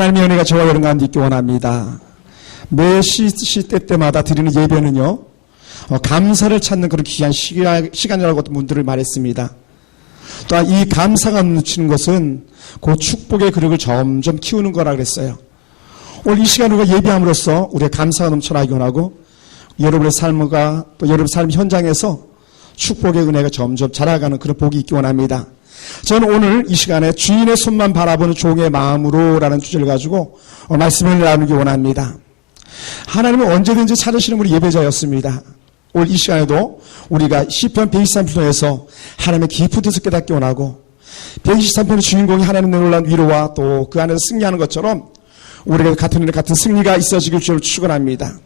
하나님의 은혜가 저와 여러분 가운데 있기 원합니다. 매 시때마다 드리는 예배는요, 감사를 찾는 그런 귀한 시간이라고 분들을 말했습니다. 또한 이 감사가 넘치는 것은 그 축복의 그릇을 점점 키우는 거라 그랬어요. 오늘 이 시간 우리가 예배함으로써 우리의 감사가 넘쳐나기 원하고, 여러분의 삶과 또 여러분 삶 현장에서 축복의 은혜가 점점 자라가는 그런 복이 있기 원합니다. 저는 오늘 이 시간에 주인의 손만 바라보는 종의 마음으로 라는 주제를 가지고 말씀을 나누기 원합니다. 하나님은 언제든지 찾으시는 우리 예배자였습니다. 오늘 이 시간에도 우리가 시편 123편에서 하나님의 깊은 뜻을 깨닫기 원하고, 123편의 주인공이 하나님의 놀라운 위로와 또 그 안에서 승리하는 것처럼 우리가 같은 일에 같은 승리가 있어지길 주를 축원합니다.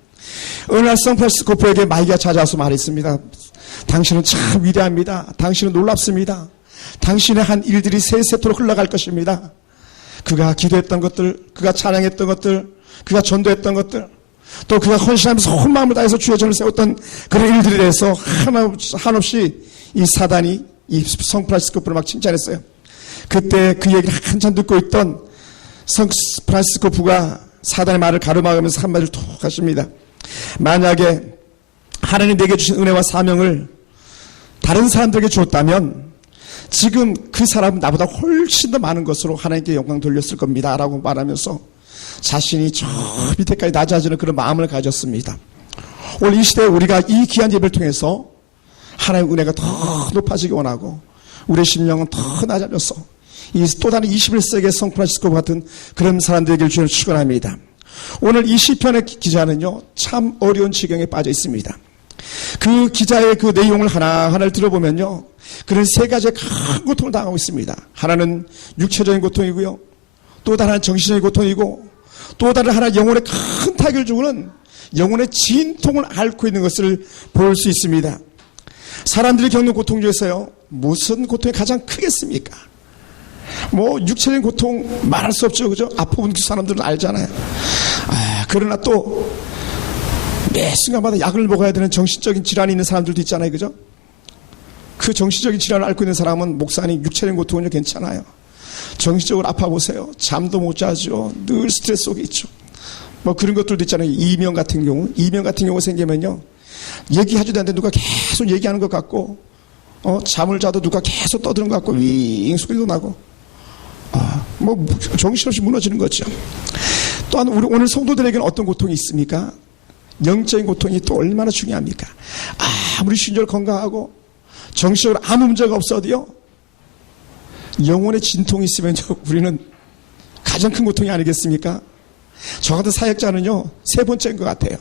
어느 날 샌프란시스코프에게 마귀가 찾아와서 말했습니다. 당신은 참 위대합니다. 당신은 놀랍습니다. 당신의 한 일들이 세세토록 흘러갈 것입니다. 그가 기도했던 것들, 그가 찬양했던 것들, 그가 전도했던 것들, 또 그가 헌신하면서 온 마음을 다해서 주의 전을 세웠던 그런 일들에 대해서 한없이 이 사단이 이 샌프란시스코프를 막 칭찬했어요. 그때 그 얘기를 한참 듣고 있던 샌프란시스코프가 사단의 말을 가로막으면서 한마디를 톡 하십니다. 만약에 하나님 내게 주신 은혜와 사명을 다른 사람들에게 주었다면 지금 그 사람은 나보다 훨씬 더 많은 것으로 하나님께 영광 돌렸을 겁니다 라고 말하면서 자신이 저 밑에까지 낮아지는 그런 마음을 가졌습니다. 오늘 이 시대에 우리가 이 귀한 예배를 통해서 하나님의 은혜가 더 높아지기 원하고, 우리의 심령은 더 낮아져서 이 또 다른 21세기의 샌프란시스코 같은 그런 사람들에게 주를 축원합니다. 오늘 이 시편의 기자는요, 참 어려운 지경에 빠져 있습니다. 그 기자의 그 내용을 하나하나를 들어보면요, 그런 세 가지의 큰 고통을 당하고 있습니다. 하나는 육체적인 고통이고요, 또 다른 정신적인 고통이고, 또 다른 하나 영혼에 큰 타격을 주는 영혼의 진통을 앓고 있는 것을 볼 수 있습니다. 사람들이 겪는 고통 중에서요, 무슨 고통이 가장 크겠습니까? 뭐 육체적인 고통 말할 수 없죠, 그죠? 아픈 사람들은 알잖아요. 그러나 또 매 순간마다 약을 먹어야 되는 정신적인 질환이 있는 사람들도 있잖아요, 그죠? 그 정신적인 질환을 앓고 있는 사람은 목사님 육체적인 고통은 괜찮아요. 정신적으로 아파 보세요. 잠도 못 자죠. 늘 스트레스 속에 있죠. 뭐 그런 것들도 있잖아요. 이명 같은 경우 생기면요, 얘기하지도 않는데 누가 계속 얘기하는 것 같고, 잠을 자도 누가 계속 떠드는 것 같고, 윙 소리도 나고, 뭐 정신없이 무너지는 거죠. 또한 우리 오늘 성도들에게는 어떤 고통이 있습니까? 영적인 고통이 또 얼마나 중요합니까? 아무리 신절 건강하고 정신적으로 아무 문제가 없어도요, 영혼의 진통이 있으면 우리는 가장 큰 고통이 아니겠습니까? 저 같은 사역자는요, 세 번째인 것 같아요.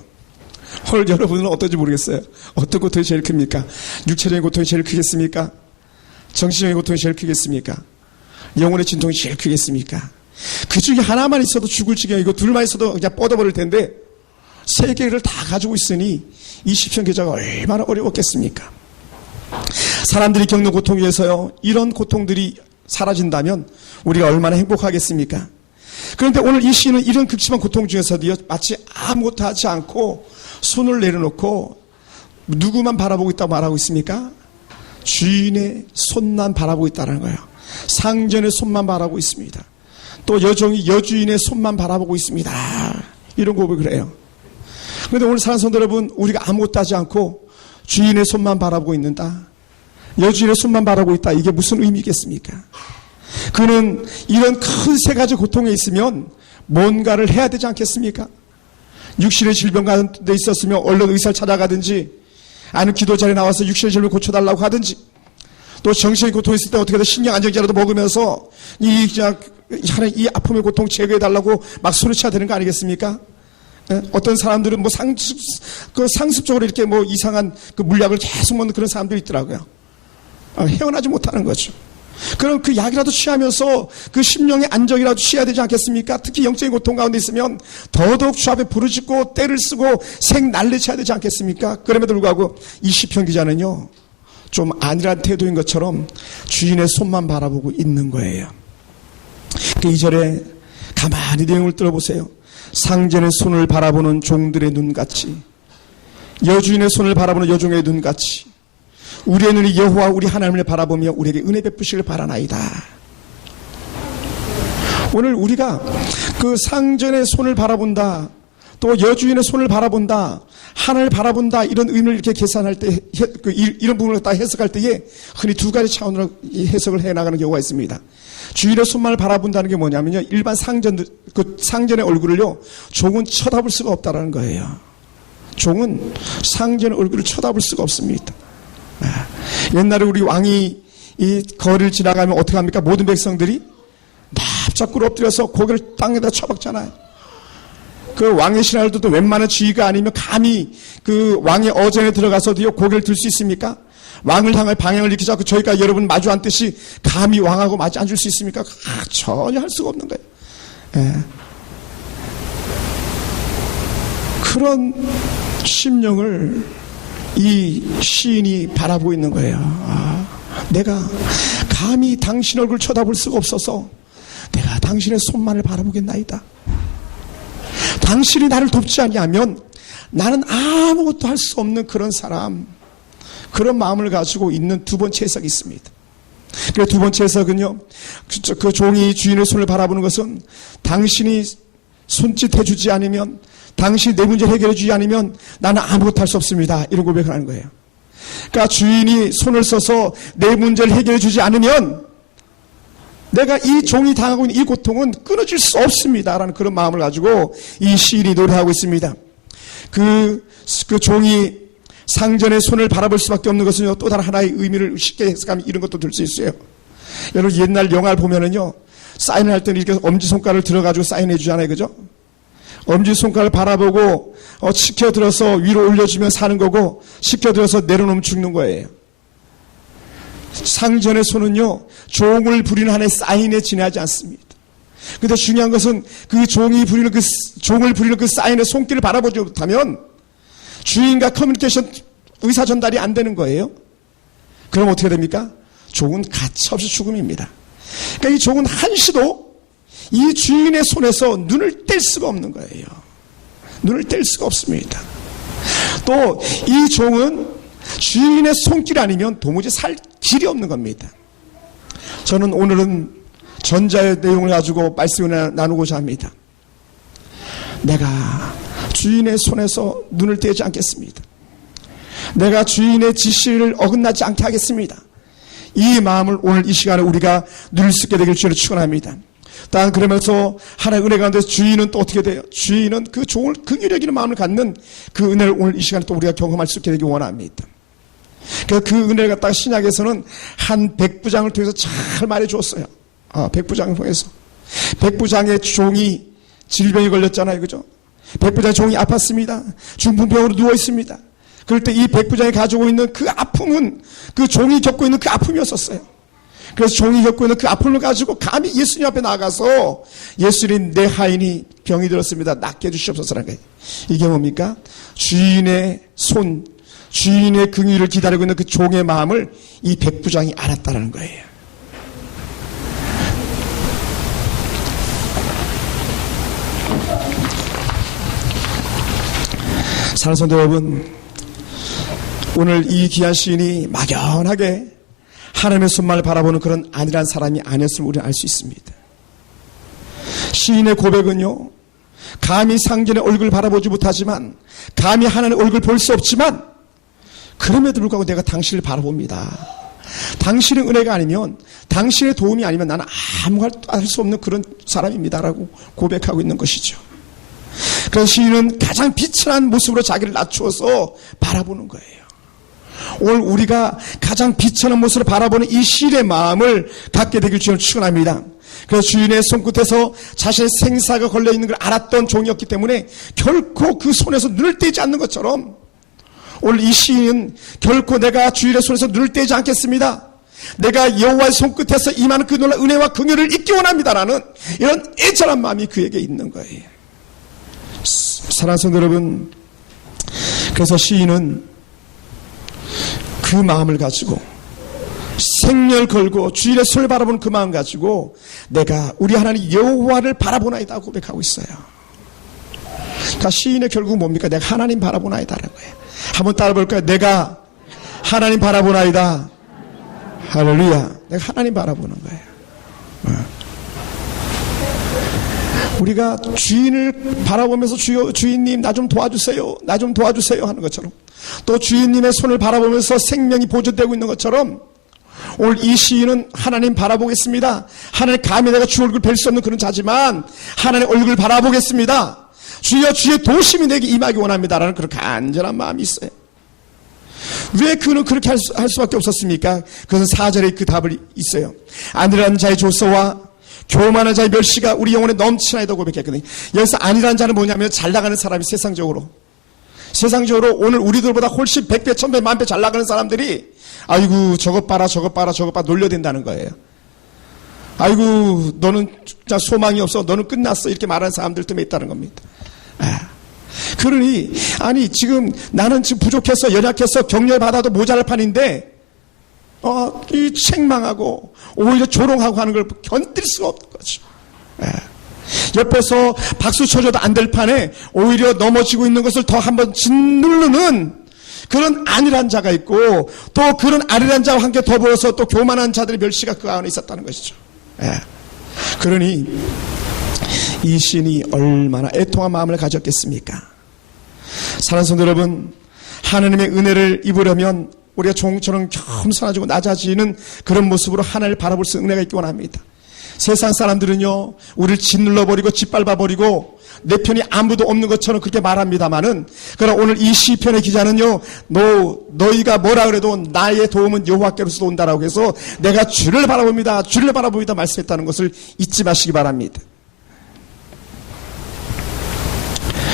오늘 여러분은 어떤지 모르겠어요. 어떤 고통이 제일 큽니까? 육체적인 고통이 제일 크겠습니까? 정신적인 고통이 제일 크겠습니까? 영혼의 진통이 제일 크겠습니까? 그 중에 하나만 있어도 죽을 지경이고, 둘만 있어도 그냥 뻗어버릴 텐데, 세 개를 다 가지고 있으니 이 시편 기자가 얼마나 어려웠겠습니까? 사람들이 겪는 고통 위해서요, 이런 고통들이 사라진다면 우리가 얼마나 행복하겠습니까? 그런데 오늘 이 시인은 이런 극심한 고통 중에서도요, 마치 아무것도 하지 않고 손을 내려놓고 누구만 바라보고 있다고 말하고 있습니까? 주인의 손만 바라보고 있다는 거예요. 상전의 손만 바라보고 있습니다. 또 여종이 여주인의 손만 바라보고 있습니다. 이런 고백을 해요. 그런데 오늘 사랑하는 성도 여러분, 우리가 아무것도 하지 않고 주인의 손만 바라보고 있는다, 여주인의 손만 바라보고 있다, 이게 무슨 의미겠습니까? 그는 이런 큰 세 가지 고통에 있으면 뭔가를 해야 되지 않겠습니까? 육신의 질병 가운데 있었으면 얼른 의사를 찾아가든지, 아니면 기도 자리에 나와서 육신의 질병을 고쳐달라고 하든지, 또 정신의 고통이 있을 때 어떻게든 신경 안정제라도 먹으면서 이 아픔의 고통 제거해달라고 막 소리쳐야 되는 거 아니겠습니까? 어떤 사람들은 뭐 상습적으로 이렇게 뭐 이상한 그 물약을 계속 먹는 그런 사람들이 있더라고요. 헤어나지 못하는 거죠. 그럼 그 약이라도 취하면서 그 심령의 안정이라도 취해야 되지 않겠습니까? 특히 영적인 고통 가운데 있으면 더더욱 주 앞에 부르짖고 떼를 쓰고 생날래쳐야 되지 않겠습니까? 그럼에도 불구하고 이 시편 기자는요, 좀 안일한 태도인 것처럼 주인의 손만 바라보고 있는 거예요. 그 2절에 가만히 내용을 들어보세요. 상전의 손을 바라보는 종들의 눈같이, 여주인의 손을 바라보는 여종의 눈같이 우리의 눈이 여호와 우리 하나님을 바라보며 우리에게 은혜 베푸시길 바라나이다. 오늘 우리가 그 상전의 손을 바라본다, 또 여주인의 손을 바라본다, 하늘을 바라본다, 이런 의미를 이렇게 계산할 때, 이런 부분을 다 해석할 때에 흔히 두 가지 차원으로 해석을 해 나가는 경우가 있습니다. 주인의 손만을 바라본다는 게 뭐냐면요, 일반 그 상전의 얼굴을요, 종은 쳐다볼 수가 없다라는 거예요. 종은 상전의 얼굴을 쳐다볼 수가 없습니다. 옛날에 우리 왕이 이 거리를 지나가면 어떻게 합니까? 모든 백성들이 납작 꿇어엎드려서 고개를 땅에다 쳐박잖아요. 그 왕의 신하들도 웬만한 지위가 아니면 감히 그 왕의 어전에 들어가서도요 고개를 들 수 있습니까? 왕을 향할 방향을 이렇게 잡고 저희가 여러분 마주 앉듯이 감히 왕하고 마주 앉을 수 있습니까? 전혀 할 수가 없는 거예요. 예. 그런 심령을 이 시인이 바라보고 있는 거예요. 내가 감히 당신 얼굴 쳐다볼 수가 없어서 내가 당신의 손만을 바라보겠나이다. 당신이 나를 돕지 아니하면 나는 아무것도 할 수 없는 그런 사람, 그런 마음을 가지고 있는 두 번째 해석이 있습니다. 그래서 두 번째 해석은요, 그 종이 주인의 손을 바라보는 것은 당신이 손짓 해주지 않으면, 당신이 내 문제를 해결해 주지 않으면 나는 아무것도 할 수 없습니다, 이런 고백을 하는 거예요. 그러니까 주인이 손을 써서 내 문제를 해결해 주지 않으면 내가 이 종이 당하고 있는 이 고통은 끊어질 수 없습니다라는 그런 마음을 가지고 이 시인이 노래하고 있습니다. 그 종이 상전의 손을 바라볼 수밖에 없는 것은요, 또 다른 하나의 의미를 쉽게 해석하면 이런 것도 들 수 있어요. 여러분 옛날 영화를 보면은요, 사인을 할 때는 이렇게 엄지손가락을 들어가지고 사인해 주잖아요, 그죠? 엄지손가락을 바라보고 치켜들어서 위로 올려주면 사는 거고, 치켜들어서 내려놓으면 죽는 거예요. 상전의 손은요, 종을 부리는 한에 사인에 지나지 않습니다. 근데 중요한 것은 그 종을 부리는 그 사인의 손길을 바라보지 못하면 주인과 커뮤니케이션, 의사 전달이 안 되는 거예요. 그럼 어떻게 됩니까? 종은 가차없이 죽음입니다. 그러니까 이 종은 한시도 이 주인의 손에서 눈을 뗄 수가 없는 거예요. 눈을 뗄 수가 없습니다. 또 이 종은 주인의 손길 아니면 도무지 살 길이 없는 겁니다. 저는 오늘은 전자의 내용을 가지고 말씀을 나누고자 합니다. 내가 주인의 손에서 눈을 떼지 않겠습니다. 내가 주인의 지시를 어긋나지 않게 하겠습니다. 이 마음을 오늘 이 시간에 우리가 누릴 수 있게 되길 주를 축원합니다. 단 그러면서 하나의 은혜 가운데서 주인은 또 어떻게 돼요? 주인은 그 종을 긍휼히 여기는 마음을 갖는 그 은혜를 오늘 이 시간에 또 우리가 경험할 수 있게 되길 원합니다. 그래서 그 은혜를 갖다가 신약에서는 한 백부장을 통해서 잘 말해 주었어요. 백부장을 통해서. 백부장의 종이 질병이 걸렸잖아요, 그죠? 백부장의 종이 아팠습니다. 중풍병으로 누워 있습니다. 그럴 때 이 백부장이 가지고 있는 그 아픔은 그 종이 겪고 있는 그 아픔이었었어요. 그래서 종이 겪고 있는 그 아픔을 가지고 감히 예수님 앞에 나가서 예수님, 내 하인이 병이 들었습니다, 낫게 해주시옵소서라는 거예요. 이게 뭡니까? 주인의 손, 주인의 긍휼을 기다리고 있는 그 종의 마음을 이 백부장이 알았다는 거예요. 사랑하는 성도 여러분, 오늘 이 귀한 시인이 막연하게 하나님의 손만을 바라보는 그런 안일한 사람이 아니었음을 우리는 알 수 있습니다. 시인의 고백은요, 감히 상전의 얼굴을 바라보지 못하지만, 감히 하나님의 얼굴을 볼 수 없지만, 그럼에도 불구하고 내가 당신을 바라봅니다. 당신의 은혜가 아니면, 당신의 도움이 아니면 나는 아무것도 할 수 없는 그런 사람입니다라고 고백하고 있는 것이죠. 그래서 시인은 가장 비천한 모습으로 자기를 낮추어서 바라보는 거예요. 오늘 우리가 가장 비천한 모습으로 바라보는 이 시인의 마음을 갖게 되길 주님을 축원합니다. 그래서 주인의 손끝에서 자신의 생사가 걸려있는 걸 알았던 종이었기 때문에 결코 그 손에서 눈을 떼지 않는 것처럼 오늘 이 시인은 결코 내가 주인의 손에서 눈을 떼지 않겠습니다, 내가 여호와의 손끝에서 임하는 그 놀라운 은혜와 긍휼을 잊기 원합니다라는 이런 애절한 마음이 그에게 있는 거예요. 사랑하는 성도 여러분, 그래서 시인은 그 마음을 가지고 생멸 걸고 주인의 손을 바라보는 그 마음 가지고 내가 우리 하나님 여호와를 바라보나이다 고백하고 있어요. 그러니까 시인의 결국은 뭡니까? 내가 하나님 바라보나이다라는 거예요. 한번 따라 볼까요? 내가 하나님 바라보나이다. 할렐루야. 내가 하나님 바라보는 거예요. 우리가 주인을 바라보면서 주인님 나 좀 도와주세요, 나 좀 도와주세요 하는 것처럼, 또 주인님의 손을 바라보면서 생명이 보존되고 있는 것처럼 오늘 이 시인은 하나님 바라보겠습니다. 하나님 감히 내가 주 얼굴 뵐 수 없는 그런 자지만 하나님 얼굴 바라보겠습니다. 주여 주의 도심이 내게 임하기 원합니다라는 그런 간절한 마음이 있어요. 왜 그는 그렇게 할 수밖에 없었습니까? 그것은 4절에 그 답을 있어요. 아니라는 자의 조소와 교만한 자의 멸시가 우리 영혼에 넘치나이다 고백했거든요. 여기서 아니라는 자는 뭐냐면 잘 나가는 사람이 세상적으로 오늘 우리들보다 훨씬 100배, 1000배, 만배 잘 나가는 사람들이 아이고 저것 봐라 놀려댄다는 거예요. 아이고 너는 진짜 소망이 없어, 너는 끝났어, 이렇게 말하는 사람들 때문에 있다는 겁니다. 그러니 아니 지금 나는 지금 부족해서 연약해서 격려받아도 모자랄 판인데 이 책망하고 오히려 조롱하고 하는 걸 견딜 수가 없는 거죠. 옆에서 박수 쳐줘도 안 될 판에 오히려 넘어지고 있는 것을 더 한번 짓누르는 그런 안일한 자가 있고, 또 그런 안일한 자와 함께 더불어서 또 교만한 자들의 멸시가 그 안에 있었다는 것이죠. 그러니 이 시인이 얼마나 애통한 마음을 가졌겠습니까? 사랑하는 성도 여러분, 하나님의 은혜를 입으려면 우리가 종처럼 겸손해지고 낮아지는 그런 모습으로 하나님을 바라볼 수 있는 은혜가 있기 원합니다. 세상 사람들은요, 우리를 짓눌러버리고 짓밟아버리고 내 편이 아무도 없는 것처럼 그렇게 말합니다만은, 그러나 오늘 이 시편의 기자는요, 너희가 뭐라 그래도 나의 도움은 여호와께로서 온다라고 해서 내가 주를 바라봅니다 말씀했다는 것을 잊지 마시기 바랍니다.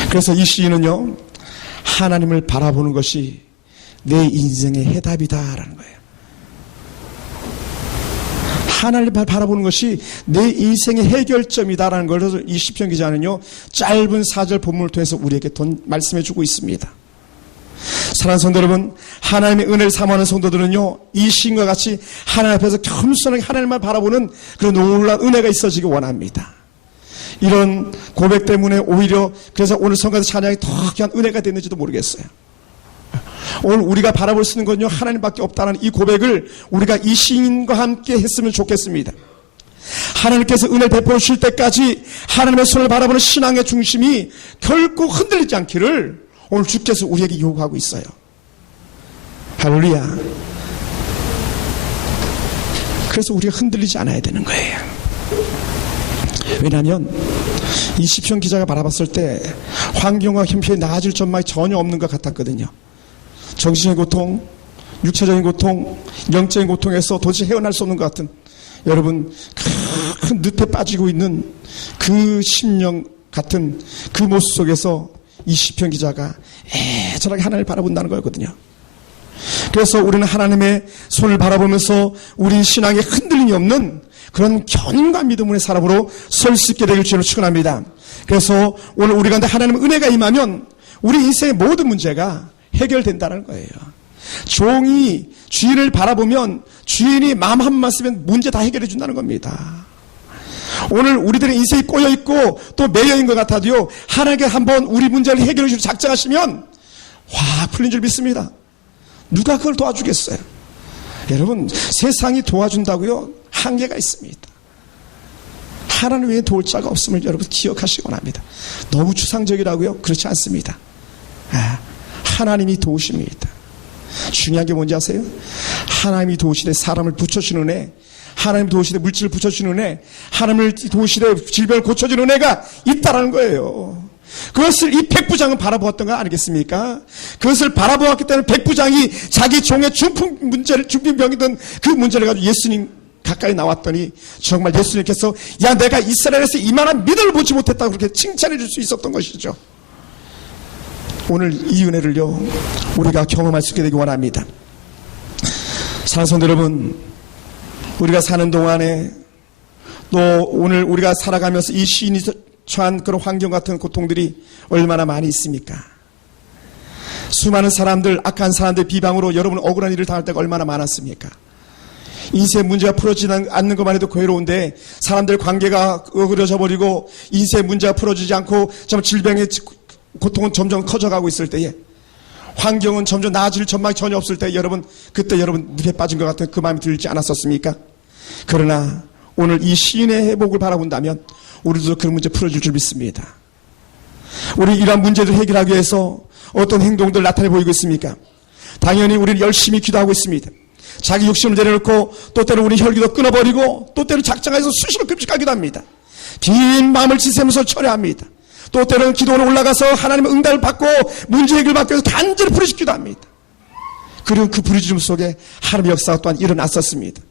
그래서 이 시인은요, 하나님을 바라보는 것이 내 인생의 해답이다라는 거예요. 하나님을 바라보는 것이 내 인생의 해결점이다라는 것을 이 시편 기자는요, 짧은 4절 본문을 통해서 우리에게 말씀해 주고 있습니다. 사랑하는 성도 여러분, 하나님의 은혜를 사모하는 성도들은요, 이 시인과 같이 하나님 앞에서 겸손하게 하나님만 바라보는 그런 놀라운 은혜가 있어지기 원합니다. 이런 고백 때문에 오히려 그래서 오늘 성가대 찬양이 더 귀한 은혜가 됐는지도 모르겠어요. 오늘 우리가 바라볼 수 있는 건요, 하나님밖에 없다는 이 고백을 우리가 이 시인과 함께 했으면 좋겠습니다. 하나님께서 은혜를 베풀어 주실 때까지 하나님의 손을 바라보는 신앙의 중심이 결코 흔들리지 않기를 오늘 주께서 우리에게 요구하고 있어요. 할렐루야. 그래서 우리가 흔들리지 않아야 되는 거예요. 왜냐하면 이 시편 기자가 바라봤을 때 환경과 형편이 나아질 전망이 전혀 없는 것 같았거든요. 정신의 고통, 육체적인 고통, 영적인 고통에서 도저히 헤어날 수 없는 것 같은, 여러분 큰 늪에 빠지고 있는 그 심령 같은 그 모습 속에서 이 시편 기자가 애절하게 하나님을 바라본다는 거였거든요. 그래서 우리는 하나님의 손을 바라보면서 우리 신앙에 흔들림이 없는 그런 견인과 믿음의 사람으로 설 수 있게 되길 주님을 축원합니다. 그래서 오늘 우리 가운데 하나님의 은혜가 임하면 우리 인생의 모든 문제가 해결된다는 거예요. 종이 주인을 바라보면 주인이 마음 한번 쓰면 문제 다 해결해 준다는 겁니다. 오늘 우리들의 인생이 꼬여있고 또 매여있는 것 같아도요, 하나님께 한번 우리 문제를 해결해 주시고 작정하시면 확 풀린 줄 믿습니다. 누가 그걸 도와주겠어요? 여러분, 세상이 도와준다고요? 한계가 있습니다. 하나님 외에 도울 자가 없음을 여러분 기억하시기 원합니다. 너무 추상적이라고요? 그렇지 않습니다. 하나님이 도우십니다. 중요한 게 뭔지 아세요? 하나님이 도우시되 사람을 붙여주는 애, 하나님이 도우시되 물질을 붙여주는 애, 하나님을 도우시되 질병을 고쳐주는 애가 있다라는 거예요. 그것을 이 백부장은 바라보았던 거 아니겠습니까? 그것을 바라보았기 때문에 백부장이 자기 종의 중풍병이던 그 문제를 가지고 예수님 가까이 나왔더니 정말 예수님께서 야, 내가 이스라엘에서 이만한 믿음을 보지 못했다고 그렇게 칭찬해 줄 수 있었던 것이죠. 오늘 이 은혜를요, 우리가 경험할 수 있게 되기 원합니다. 사랑하는 성도 여러분, 우리가 사는 동안에 또 오늘 우리가 살아가면서 이 시인이 처한 그런 환경 같은 고통들이 얼마나 많이 있습니까? 수많은 사람들, 악한 사람들 비방으로 여러분 억울한 일을 당할 때가 얼마나 많았습니까? 인생 문제가 풀어지지 않는 것만 해도 괴로운데 사람들 관계가 어그러져 버리고 인생 문제가 풀어지지 않고 좀 질병의 고통은 점점 커져가고 있을 때에, 환경은 점점 나아질 전망이 전혀 없을 때, 여러분 그때 여러분 늪에 빠진 것 같은 그 마음이 들지 않았었습니까? 그러나 오늘 이 시인의 회복을 바라본다면 우리도 그런 문제 풀어줄 줄 믿습니다. 우리 이러한 문제를 해결하기 위해서 어떤 행동들 나타내 보이고 있습니까? 당연히 우리는 열심히 기도하고 있습니다. 자기 욕심을 내려놓고 또 때로 우리 혈기도 끊어버리고 또 때로 작정해서 수시로 금식하기도 합니다. 긴 마음을 지새면서 철회합니다. 또 때로는 기도로 올라가서 하나님의 응답을 받고 문제 해결을 받기 위해서 간절히 부르짖기도 합니다. 그리고 그 부르짖음 속에 하나님의 역사가 또한 일어났었습니다.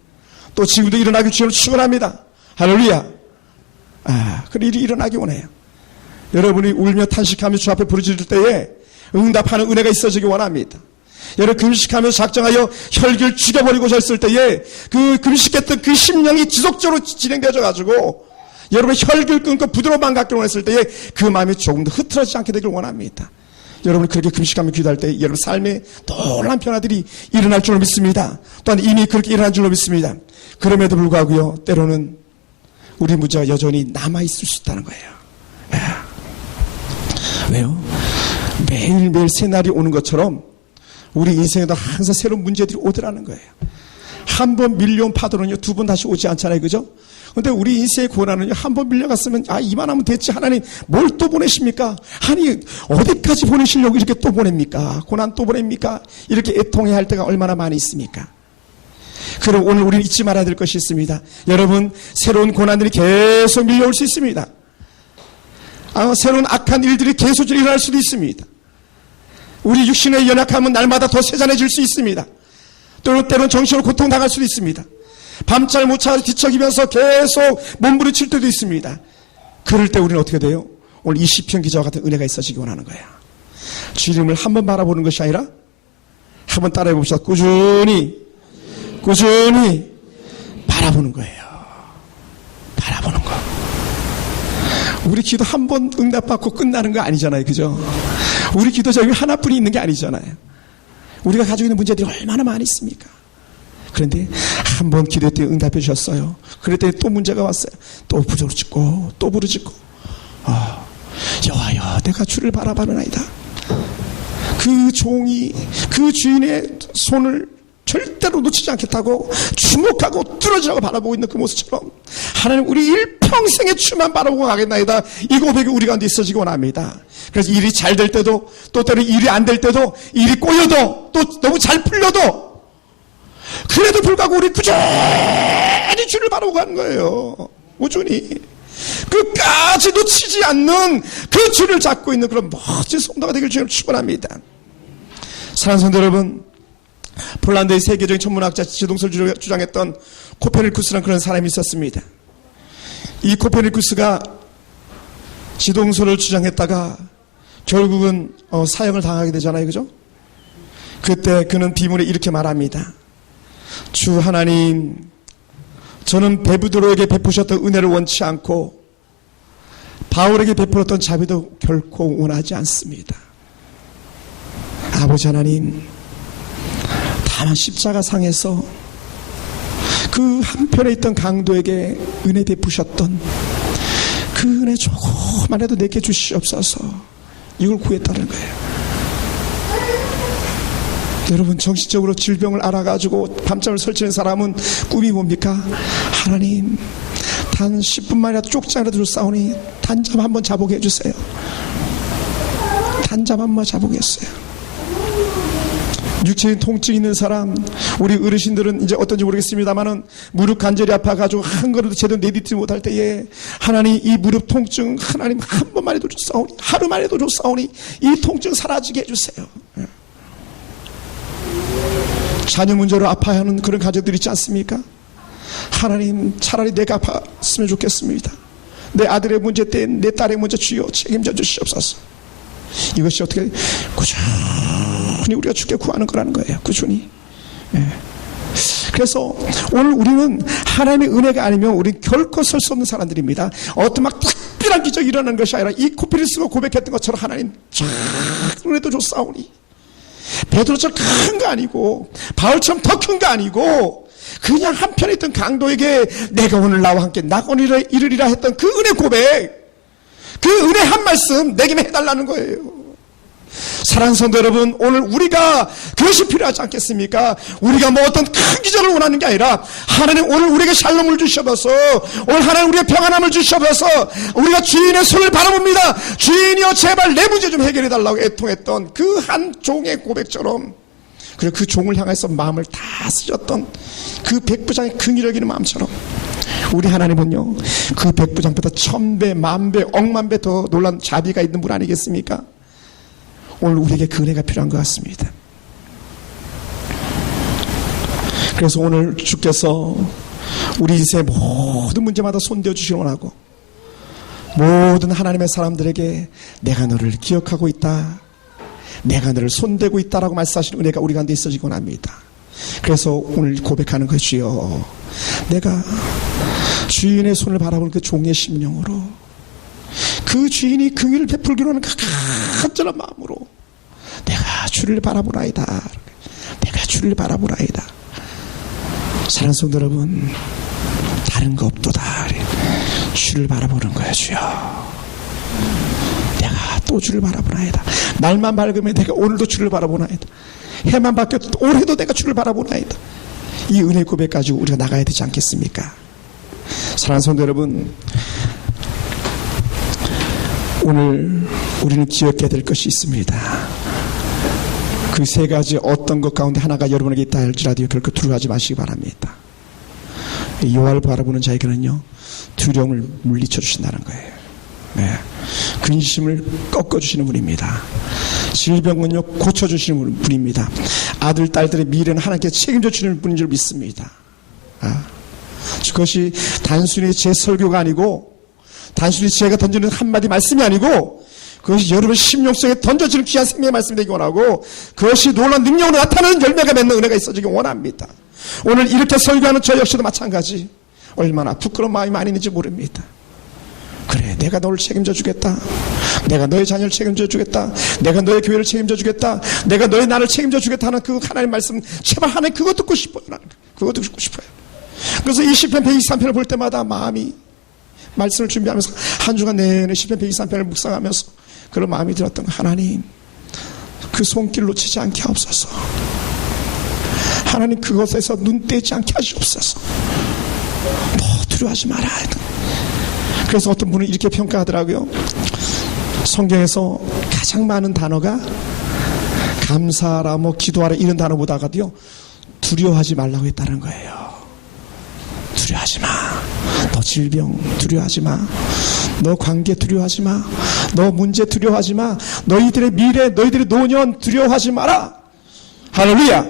또 지금도 일어나기 주님을 축원합니다. 할렐루야. 그 일이 일어나기 원해요. 여러분이 울며 탄식하며 주 앞에 부르짖을 때에 응답하는 은혜가 있어지기 원합니다. 여러분 금식하며 작정하여 혈기를 죽여버리고자 했을 때에 그 금식했던 그 심령이 지속적으로 진행되어져 가지고 여러분의 혈기를 끊고 부드러운 마음 갖기를 원했을 때에 그 마음이 조금 더 흐트러지지 않게 되기를 원합니다. 여러분이 그렇게 금식하며 기도할 때 여러분 삶에 놀라운 변화들이 일어날 줄로 믿습니다. 또한 이미 그렇게 일어난 줄로 믿습니다. 그럼에도 불구하고요, 때로는 우리 문제가 여전히 남아있을 수 있다는 거예요. 왜요? 매일매일 새날이 오는 것처럼 우리 인생에도 항상 새로운 문제들이 오더라는 거예요. 한 번 밀려온 파도는요, 두 번 다시 오지 않잖아요. 그죠? 근데 우리 인생의 고난은요, 한 번 밀려갔으면, 이만하면 됐지. 하나님, 뭘 또 보내십니까? 아니, 어디까지 보내시려고 이렇게 또 보냅니까? 고난 또 보냅니까? 이렇게 애통해야 할 때가 얼마나 많이 있습니까? 그럼 오늘 우리는 잊지 말아야 될 것이 있습니다. 여러분, 새로운 고난들이 계속 밀려올 수 있습니다. 새로운 악한 일들이 계속 일어날 수도 있습니다. 우리 육신의 연약함은 날마다 더 세잔해질 수 있습니다. 때로는 정신으로 고통당할 수도 있습니다. 밤잘 못 자서 뒤척이면서 계속 몸부림칠 때도 있습니다. 그럴 때 우리는 어떻게 돼요? 오늘 이 시편 기자와 같은 은혜가 있어지기 원하는 거야. 주님을 한번 바라보는 것이 아니라 한번 따라해 봅시다. 꾸준히 바라보는 거예요. 바라보는 거. 우리 기도 한 번 응답받고 끝나는 거 아니잖아요. 그죠? 우리 기도 저기 하나뿐이 있는 게 아니잖아요. 우리가 가지고 있는 문제들이 얼마나 많이 있습니까? 그런데 한 번 기도했더니 응답해 주셨어요. 그랬더니 또 문제가 왔어요. 또 부르짖고 또 부르짖고 여호와여 내가 주를 바라봐느나이다. 그 종이 그 주인의 손을 절대로 놓치지 않겠다고 주목하고 뚫어지라고 바라보고 있는 그 모습처럼 하나님 우리 일평생에 주만 바라보고 가겠나이다. 이 고백이 우리 가운데 있어지기 원합니다. 그래서 일이 잘 될 때도 또 때로 일이 안 될 때도 일이 꼬여도 또 너무 잘 풀려도 그래도 불구하고 우리 꾸준히 주를 바라보고 가는 거예요. 꾸준히 끝까지 놓치지 않는 그 주를 잡고 있는 그런 멋진 성도가 되길 주님을 축원합니다. 사랑하는 성도 여러분, 폴란드의 세계적인 천문학자 지동설을 주장했던 코페르니쿠스라는 그런 사람이 있었습니다. 이 코페르니쿠스가 지동설을 주장했다가 결국은 사형을 당하게 되잖아요. 그죠? 그때 그는 비문에 이렇게 말합니다. 주 하나님, 저는 베드로에게 베푸셨던 은혜를 원치 않고 바울에게 베풀었던 자비도 결코 원하지 않습니다. 아버지 하나님, 다만 십자가상에서 그 한편에 있던 강도에게 은혜 베푸셨던 그 은혜 조금만 해도 내게 주시옵소서. 이걸 구했다는 거예요. 여러분, 정신적으로 질병을 알아가지고 밤잠을 설치는 사람은 꿈이 뭡니까? 하나님, 단 10분만이라도 쪽잠이라도 줄 싸우니 단잠 한번 자보게 해주세요. 단잠 한번 자보게 했어요. 육체인 통증 있는 사람, 우리 어르신들은 이제 어떤지 모르겠습니다만은 무릎 간절히 아파가지고 한 걸음도 제대로 내딛지 못할 때에 하나님 이 무릎 통증 하나님 한 번만 해도 줬사오니 하루만 해도 줬사오니 이 통증 사라지게 해주세요. 자녀 문제로 아파하는 그런 가족들 있지 않습니까? 하나님 차라리 내가 아팠으면 좋겠습니다. 내 아들의 문제 때 내 딸의 문제 주여 책임져 주시옵소서. 이것이 어떻게 꾸준히 우리가 주께 구하는 거라는 거예요. 꾸준히. 그래서 오늘 우리는 하나님의 은혜가 아니면 우리는 결코 설 수 없는 사람들입니다. 어떤 막 특별한 기적이 일어나는 것이 아니라 이 코페르니쿠스가 고백했던 것처럼 하나님 참 은혜도 줬사오니 베드로처럼 큰 거 아니고 바울처럼 더 큰 거 아니고 그냥 한편에 있던 강도에게 내가 오늘 나와 함께 낙원을 이루리라 했던 그 은혜 고백, 그 은혜 한 말씀 내게 해달라는 거예요. 사랑하는 성도 여러분, 오늘 우리가 그것이 필요하지 않겠습니까? 우리가 뭐 어떤 큰 기적을 원하는 게 아니라 하나님 오늘 우리에게 샬롬을 주셔서 오늘 하나님 우리의 평안함을 주셔서 우리가 주인의 손을 바라봅니다. 주인이여 제발 내 문제 좀 해결해 달라고 애통했던 그 한 종의 고백처럼, 그리고 그 종을 향해서 마음을 다 쓰셨던 그 백부장의 긍휼을 여기는 마음처럼 우리 하나님은요 그 백부장보다 1000배, 10,000배, 10,000,000배 더 놀란 자비가 있는 분 아니겠습니까? 오늘 우리에게 그 은혜가 필요한 것 같습니다. 그래서 오늘 주께서 우리 인생의 모든 문제마다 손대어 주시길 원하고, 모든 하나님의 사람들에게 내가 너를 기억하고 있다, 내가 너를 손대고 있다라고 말씀하시는 은혜가 우리 가운데 있어지곤 합니다. 그래서 오늘 고백하는 거예요. 주여, 내가 주인의 손을 바라보는 그 종의 심령으로, 그 주인이 긍휼을 베풀기로 하는 그 간절한 마음으로 내가 주를 바라보나이다, 내가 주를 바라보나이다. 사랑하는 성도 여러분, 다른 거 없도다. 주를 바라보는 거야. 주여, 내가 또 주를 바라보나이다. 날만 밝으면 내가 오늘도 주를 바라보나이다. 해만 바뀌어도 올해도 내가 주를 바라보나이다. 이 은혜 고백 가지고 우리가 나가야 되지 않겠습니까? 사랑하는 성도 여러분, 오늘 우리는 기억해야 될 것이 있습니다. 그 세 가지 어떤 것 가운데 하나가 여러분에게 있다 할지라도 결코 두려워하지 마시기 바랍니다. 여호와를 바라보는 자에게는요 두려움을 물리쳐 주신다는 거예요. 네. 근심을 꺾어주시는 분입니다. 질병은요 고쳐주시는 분입니다. 아들 딸들의 미래는 하나님께 책임져 주시는 분인 줄 믿습니다. 그것이 단순히 제 설교가 아니고, 단순히 제가 던지는 한마디 말씀이 아니고, 그것이 여러분 심령 속에 던져지는 귀한 생명의 말씀이 되기 원하고, 그것이 놀라운 능력으로 나타나는 열매가 맺는 은혜가 있어지기 원합니다. 오늘 이렇게 설교하는 저 역시도 마찬가지, 얼마나 부끄러운 마음이 많이 있는지 모릅니다. 그래, 내가 너를 책임져 주겠다, 내가 너의 자녀를 책임져 주겠다, 내가 너의 교회를 책임져 주겠다, 내가 너의 나를 책임져 주겠다 하는 그 하나님 말씀, 제발 하나님 그거 듣고 싶어요. 나는 그거 듣고 싶어요. 그래서 이 시편 123편을 볼 때마다 마음이, 말씀을 준비하면서 한 주간 내내 시편 123편을 묵상하면서 그런 마음이 들었던 거, 하나님 그 손길 놓치지 않게 하옵소서. 하나님 그것에서 눈 떼지 않게 하시옵소서. 뭐 두려워하지 마라. 그래서 어떤 분은 이렇게 평가하더라고요. 성경에서 가장 많은 단어가 감사하라, 뭐 기도하라 이런 단어보다가도요 두려워하지 말라고 했다는 거예요. 두려워하지 마. 너 질병 두려워하지 마. 너 관계 두려워하지 마. 너 문제 두려워하지 마. 너희들의 미래, 너희들의 노년 두려워하지 마라. 할렐루야.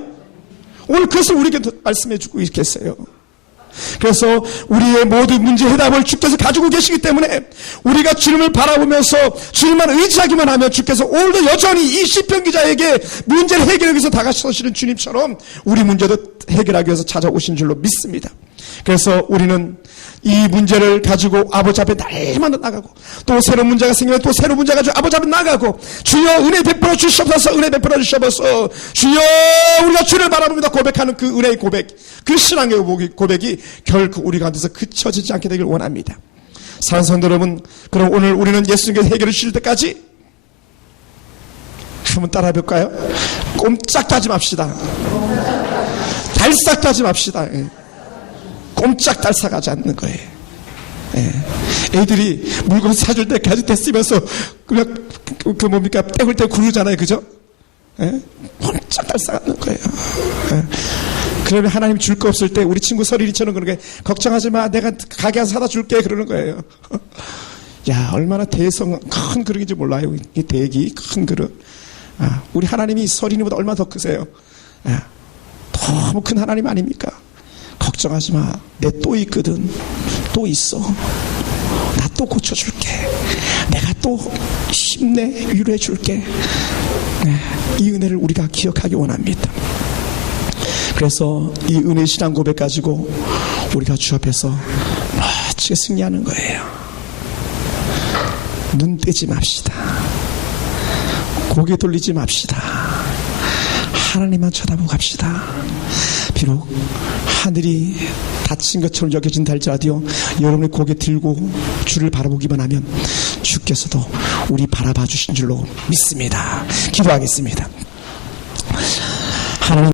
오늘 그것을 우리에게 말씀해 주고 있겠어요. 그래서 우리의 모든 문제 해답을 주께서 가지고 계시기 때문에 우리가 주님을 바라보면서 주님만 의지하기만 하면 주께서 오늘도 여전히 이 시편 기자에게 문제를 해결하기 위해서 다가서시는 주님처럼 우리 문제도 해결하기 위해서 찾아오신 줄로 믿습니다. 그래서 우리는 이 문제를 가지고 아버지 앞에 날마다 나가고, 또 새로운 문제가 생기면 또 새로운 문제 가지고 아버지 앞에 나가고, 주여 은혜 베풀어 주시옵소서, 은혜 베풀어 주시옵소서, 주여 우리가 주를 바라봅니다 고백하는 그 은혜의 고백, 그 신앙의 고백이 결코 우리 가운데서 그쳐지지 않게 되길 원합니다. 사랑하는 성도 여러분, 그럼 오늘 우리는 예수님께서 해결을 주실 때까지 한번 따라해 볼까요? 꼼짝도 하지 맙시다. 달싹도 하지 맙시다. 꼼짝달싹하지 않는 거예요. 애들이 물건 사줄 때까지 됐으면서 그냥 그 뭡니까 떼굴 때 구르잖아요, 그죠? 꼼짝달싹 않는 거예요. 그러면 하나님 줄 거 없을 때 우리 친구 서리리처럼 그런 게, 걱정하지 마, 내가 가게 가서 사다 줄게 그러는 거예요. 야, 얼마나 대성 큰 그릇인지 몰라요. 이 대기 큰 그릇. 우리 하나님이 서리니보다 얼마나 더 크세요. 너무 큰 하나님 아닙니까? 걱정하지 마. 내 또 있거든. 또 있어. 나 또 고쳐줄게. 내가 또 힘내 위로해줄게. 이 은혜를 우리가 기억하기 원합니다. 그래서 이 은혜 신앙 고백 가지고 우리가 주 앞에서 멋지게 승리하는 거예요. 눈 떼지 맙시다. 고개 돌리지 맙시다. 하나님만 쳐다보고 갑시다. 비록 하늘이 닫힌 것처럼 여겨진다 할지라도 여러분의 고개 들고 주를 바라보기만 하면 주께서도 우리 바라봐 주신 줄로 믿습니다. 기도하겠습니다. 하나님